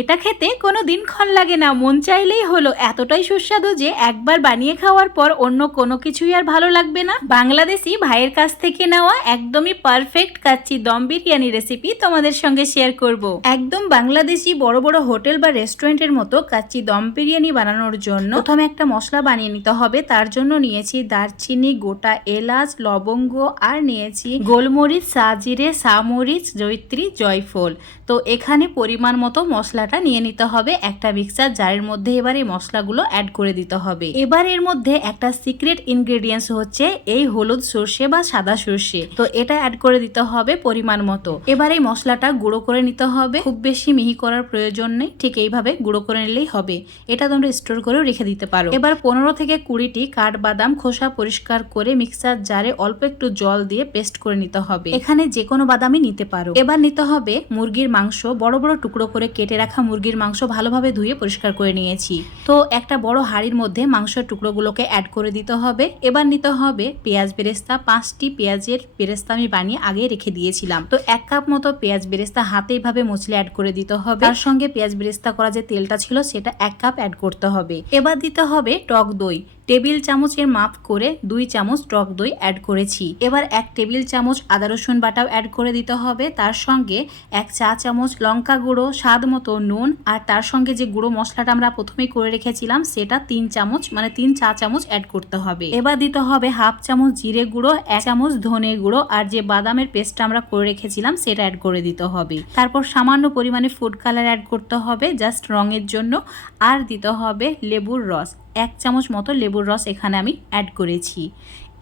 এটা খেতে কোনো দিন ক্ষণ লাগে না। মন চাইলেই হলো। এতটাই সুস্বাদু যে একবার বানিয়ে খাওয়ার পর অন্য কোনো কিছুই আর ভালো লাগবে না। বাংলাদেশি ভাইয়ের কাছ থেকে নেওয়া একদমই পারফেক্ট কাচ্চি দম বিরিয়ানি রেসিপি তোমাদের সঙ্গে শেয়ার করব। একদম বাংলাদেশি বড় বড় হোটেল বা রেস্টুরেন্টের মতো কাচ্চি দম বিরিয়ানি বানানোর জন্য প্রথমে একটা মশলা বানিয়ে নিতে হবে। তার জন্য নিয়েছি দারচিনি, গোটা এলাচ, লবঙ্গ আর নিয়েছি গোলমরিচ, সাজিরে সামরিচ জৈত্রী জয়ফল। তো এখানে পরিমাণ মতো মশলাটা নিয়ে নিতে হবে। একটা মিক্সার জারের মধ্যে এবার এই মশলাগুলো অ্যাড করে দিতে হবে। এবার এর মধ্যে একটা সিক্রেট ইনগ্রেডিয়েন্টস হচ্ছে এই হলুদ সর্ষে বা সাদা সর্ষে। তো এটা অ্যাড করে দিতে হবে পরিমাণ মতো। এবার এই মশলাটা গুঁড়ো করে নিতে হবে। খুব বেশি মিহি করার প্রয়োজন নেই। ঠিক এইভাবে গুঁড়ো করে নিলেই হবে। এটা তোমরা স্টোর করেও রেখে দিতে পারো। এবার পনেরো থেকে কুড়িটি কাঠবাদাম খোসা পরিষ্কার করে মিক্সার জারে অল্প একটু জল দিয়ে পেস্ট করে নিতে হবে। এখানে যে কোনো বাদামই নিতে পারো। এবার নিতে হবে মুরগির মাংস। বড় বড় টুকরো করে কেটে রাখা মুরগির মাংস ভালোভাবে ধুয়ে পরিষ্কার করে নিয়েছি। তো একটা বড় হাঁড়ির মধ্যে মাংসের টুকরোগুলোকে অ্যাড করে দিতে হবে। এবার নিতে হবে পেঁয়াজ বেরেস্তা। পাঁচটি পেঁয়াজের বেরেস্তা আমি বানিয়ে আগে রেখে দিয়েছিলাম। তো এক কাপ মতো পেঁয়াজ বেরেস্তা হাতে এইভাবে মুছলে অ্যাড করে দিতে হবে। তার সঙ্গে পেঁয়াজ বেরেস্তা করা যে তেলটা ছিল সেটা এক কাপ অ্যাড করতে হবে। এবার দিতে হবে টক দই। টেবিল চামচের মাপ করে দুই চামচ টক দই অ্যাড করেছি। এবার এক টেবিল চামচ আদা, রসুন বাটাও অ্যাড করে দিতে হবে। তার সঙ্গে এক চা চামচ লঙ্কা গুঁড়ো, স্বাদ মতো নুন আর তার সঙ্গে যে গুঁড়ো মশলাটা আমরা প্রথমেই করে রেখেছিলাম, সেটা তিন চামচ মানে তিন চা চামচ অ্যাড করতে হবে। এবার দিতে হবে হাফ চামচ জিরে গুঁড়ো, এক চামচ ধনে গুঁড়ো আর যে বাদামের পেস্টটা আমরা করে রেখেছিলাম, সেটা অ্যাড করে দিতে হবে। তারপর সামান্য পরিমাণে ফুড কালার অ্যাড করতে হবে জাস্ট রঙের জন্য। আর দিতে হবে লেবুর রস। এক চামচ মতো লেবুর রস এখানে আমি অ্যাড করেছি।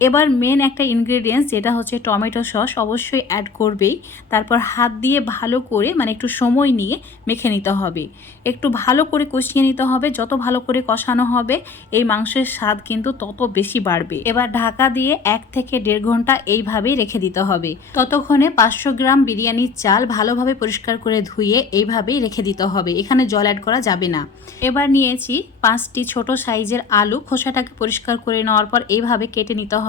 এবার মেন একটা ইনগ্রেডিয়েন্টস যেটা হচ্ছে টমেটো সস অবশ্যই অ্যাড করবেই। তারপর হাত দিয়ে ভালো করে মানে একটু সময় নিয়ে মেখে নিতে হবে। একটু ভালো করে কষিয়ে নিতে হবে, যত ভালো করে কষানো হবে, এই মাংসের স্বাদ কিন্তু তত বেশি বাড়বে। এবার ঢাকা দিয়ে এক থেকে দেড় ঘণ্টা এইভাবেই রেখে দিতে হবে। ততক্ষণে পাঁচশো গ্রাম বিরিয়ানির চাল ভালোভাবে পরিষ্কার করে ধুয়ে এইভাবেই রেখে দিতে হবে। এখানে জল অ্যাড করা যাবে না। এবার নিয়েছি পাঁচটি ছোট সাইজের আলু। খোসাটাকে পরিষ্কার করে নেওয়ার পর এইভাবে কেটে নিতে হবে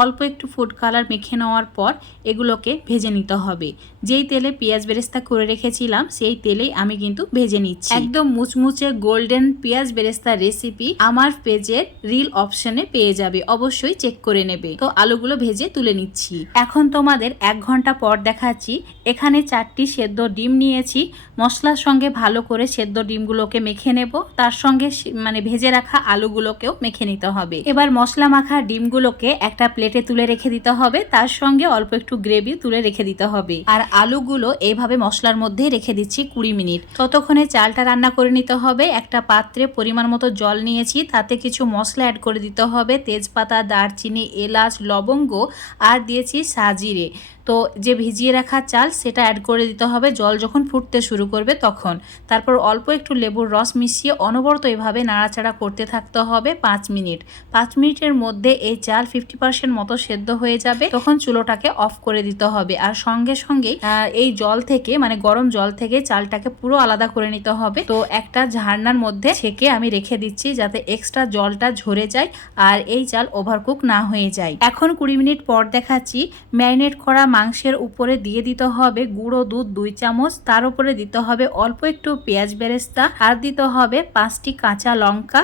অল্প একটু ফুড কালার মেখে নেওয়ার পর এগুলোকে ভেজে নিতে হবে। যেই তেলে পেঁয়াজ বেরেস্তা করে রেখেছিলাম, সেই তেলেই আমি কিন্তু ভেজে নিচ্ছি। একদম মুচমুচে গোল্ডেন পেঁয়াজ বেরেস্তা রেসিপি আমার পেজের রিল অপশনে পেয়ে যাবে। অবশ্যই চেক করে নেবে। তো আলুগুলো ভেজে তুলে নিচ্ছি। এখন তোমাদের এক ঘণ্টা পর দেখাচ্ছি। এখানে চারটি সেদ্ধ ডিম নিয়েছি। মশলার সঙ্গে ভালো করে সেদ্ধ ডিমগুলোকে মেখে নেব। তার সঙ্গে মানে ভেজে রাখা আলুগুলোকেও মেখে নিতে হবে। এবার মশলা মাখা ডিমগুলোকে একটা প্লেটে তুলে রেখে দিতে হবে। তার সঙ্গে অল্প একটু গ্রেভি তুলে রেখে দিতে হবে। আর আলুগুলো এইভাবে মশলার মধ্যে রেখে দিচ্ছি কুড়ি মিনিট। ততক্ষণে চালটা রান্না করে নিতে হবে। একটা পাত্রে পরিমাণ মতো জল নিয়েছি। তাতে কিছু মশলা অ্যাড করে দিতে হবে। তেজপাতা, দারচিনি, এলাচ, লবঙ্গ আর দিয়েছি সাজিরে তো যে ভিজিয়ে রাখা চাল সেটা অ্যাড করে দিতে হবে। জল যখন ফুটতে শুরু করবে তখন। তারপর অল্প একটু লেবুর রস মিশিয়ে অনবরত এভাবে নাড়াচাড়া করতে থাকতে হবে পাঁচ মিনিট। পাঁচ মিনিটের মধ্যে এই চাল ফিফটি পার্সেন্ট মতো সেদ্ধ হয়ে যাবে। তখন চুলোটাকে অফ করে দিতে হবে। আর সঙ্গে সঙ্গেই আহ, এই জল থেকে মানে গরম জল থেকে চালটাকে পুরো আলাদা করে নিতে হবে। তো একটা ঝাড়নার মধ্যে ছেঁকে আমি রেখে দিচ্ছি যাতে এক্সট্রা জলটা ঝরে যায় আর এই চাল ওভারকুক না হয়ে যায়। এখন কুড়ি মিনিট পর দেখাচ্ছি ম্যারিনেট করা মাংসের উপরে দিয়ে দিতে হবে গুঁড়ো দুধ দুই চামচ, তার উপরে দিতে হবে অল্প একটু পেঁয়াজ বেরেস্তা, আর দিতে হবে পাঁচটি কাঁচা লঙ্কা,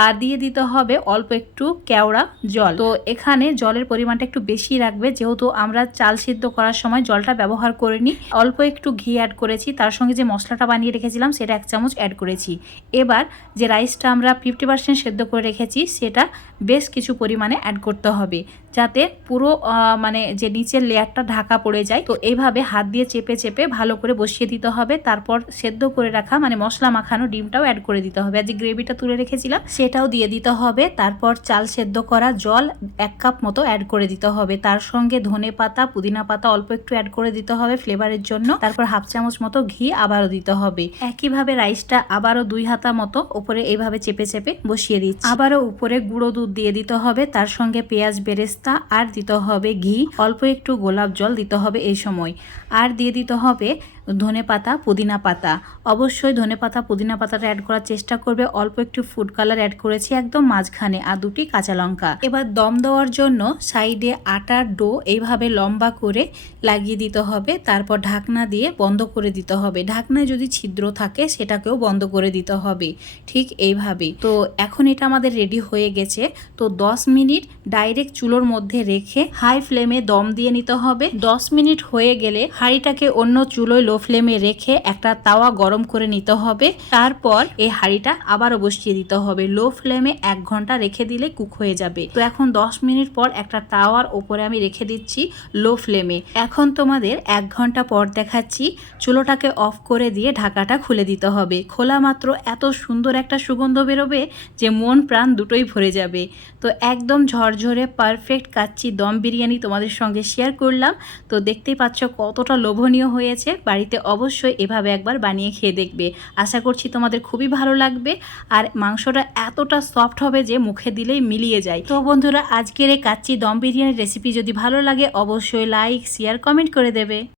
আর দিয়ে দিতে হবে অল্প একটু কেওড়া জল। তো এখানে জলের পরিমাণটা একটু বেশি রাখবে, যেহেতু আমরা চাল সিদ্ধ করার সময় জলটা ব্যবহার করিনি, অল্প একটু ঘি অ্যাড করেছি, তার সঙ্গে যে মশলাটা বানিয়ে রেখেছিলাম সেটা এক চামচ অ্যাড করেছি। এবার যে রাইসটা আমরা ফিফটি পার্সেন্ট সেদ্ধ করে রেখেছি, সেটা বেশ কিছু পরিমাণে অ্যাড করতে হবে, যাতে পুরো মানে যে নিচের লেয়ারটা ঢাকা পড়ে যায়। তো এইভাবে হাত দিয়ে চেপে চেপে ভালো করে বসিয়ে দিতে হবে। তারপর সেদ্ধ করে রাখা মানে মশলা মাখানো ডিমটাও অ্যাড করে দিতে হবে। আর যে গ্রেভিটা তুলে রেখেছিলাম, সেটাও দিয়ে দিতে হবে। তারপর চাল সেদ্ধ করা জল এক কাপ মতো অ্যাড করে দিতে হবে। তার সঙ্গে ধনে পাতা, পুদিনা পাতা অল্প একটু অ্যাড করে দিতে হবে ফ্লেভারের জন্য। তারপর হাফ চামচ মতো ঘি আবারও দিতে হবে। একইভাবে রাইসটা আবারও দুই হাতা মতো উপরে এইভাবে চেপে চেপে বসিয়ে দিচ্ছি। আবারও উপরে গুঁড়ো দুধ দিয়ে দিতে হবে। তার সঙ্গে পেঁয়াজ বেরেস্তা আর দিতে হবে ঘি। অল্প একটু গোলাপ জল দিতে হবে এই সময়। আর দিয়ে দিতে হবে ধনে পাতা, পুদিনা পাতা। অবশ্যই ধনে পাতা, পুদিনা পাতাটা অ্যাড করার চেষ্টা করবে। অল্প একটু ফুড কালার অ্যাড করেছি একদম মাঝখানে, আর দুটি কাঁচা লঙ্কা। এবার দম দেওয়ার জন্য সাইডে আটার ডো এইভাবে লম্বা করে লাগিয়ে দিতে হবে। তারপর ঢাকনা দিয়ে বন্ধ করে দিতে হবে। ঢাকনায় যদি ছিদ্র থাকে, সেটাকেও বন্ধ করে দিতে হবে। ঠিক এইভাবে তো এখন এটা আমাদের রেডি হয়ে গেছে। তো 10 মিনিট ডাইরেক্ট চুলোর মধ্যে রেখে হাই ফ্লেমে দম দিয়ে নিতে হবে। 10 মিনিট হয়ে গেলে হাঁড়িটাকে অন্য চুলোয় লো ফ্লেমে রেখে একটা তাওয়া গরম করে নিতে হবে। তারপর এই হাঁড়িটা আবারও বসিয়ে দিতে হবে। লো ফ্লেমে এক ঘণ্টা রেখে দিলে কুক হয়ে যাবে। তো এখন 10 মিনিট পর একটা তাওয়ার ওপরে আমি রেখে দিচ্ছি লো ফ্লেমে। এখন তোমাদের এক ঘণ্টা পর দেখাচ্ছি। চুলোটাকে অফ করে দিয়ে ঢাকাটা খুলে দিতে হবে। খোলা মাত্র এত সুন্দর একটা সুগন্ধ বেরোবে যে মন প্রাণ দুটোই ভরে যাবে। তো একদম ঝরঝরে পারফেক্ট কাচ্চি দম বিরিয়ানি তোমাদের সঙ্গে শেয়ার করলাম। তো দেখতেই পাচ্ছ কতটা লোভনীয় হয়েছে বাড়িতে অবশ্যই এভাবে একবার বানিয়ে খেয়ে দেখবে। আশা করছি তোমাদের খুবই ভালো লাগবে। আর মাংসটা এতটা সফট হবে যে মুখে দিলেই মিলিয়ে যায়। তো বন্ধুরা, আজকের এই কাচ্চি দম বিরিয়ানির রেসিপি যদি ভালো লাগে, অবশ্যই লাইক শেয়ার কমেন্ট করে দেবে।